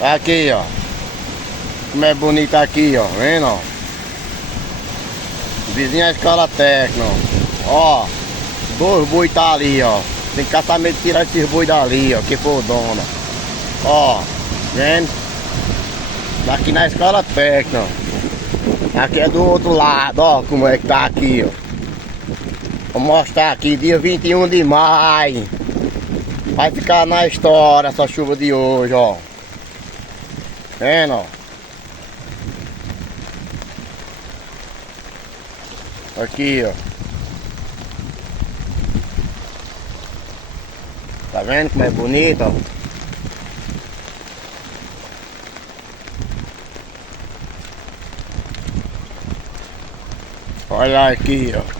Aqui, ó. Como é bonito aqui, ó. Vendo, ó? Vizinho à escola técnica, ó. Dois boi tá ali, ó. Tem que caçar meio de tirar esses boi dali, ó. Que for dono. Ó. Vendo? Aqui na escola técnica, ó. Aqui é do outro lado, ó. Como é que tá aqui, ó. Vou mostrar aqui, dia 21 de maio. Vai ficar na história essa chuva de hoje, ó. Vendo, ó. Aqui, ó. Tá vendo como é bonito, ó? Olha aqui, ó.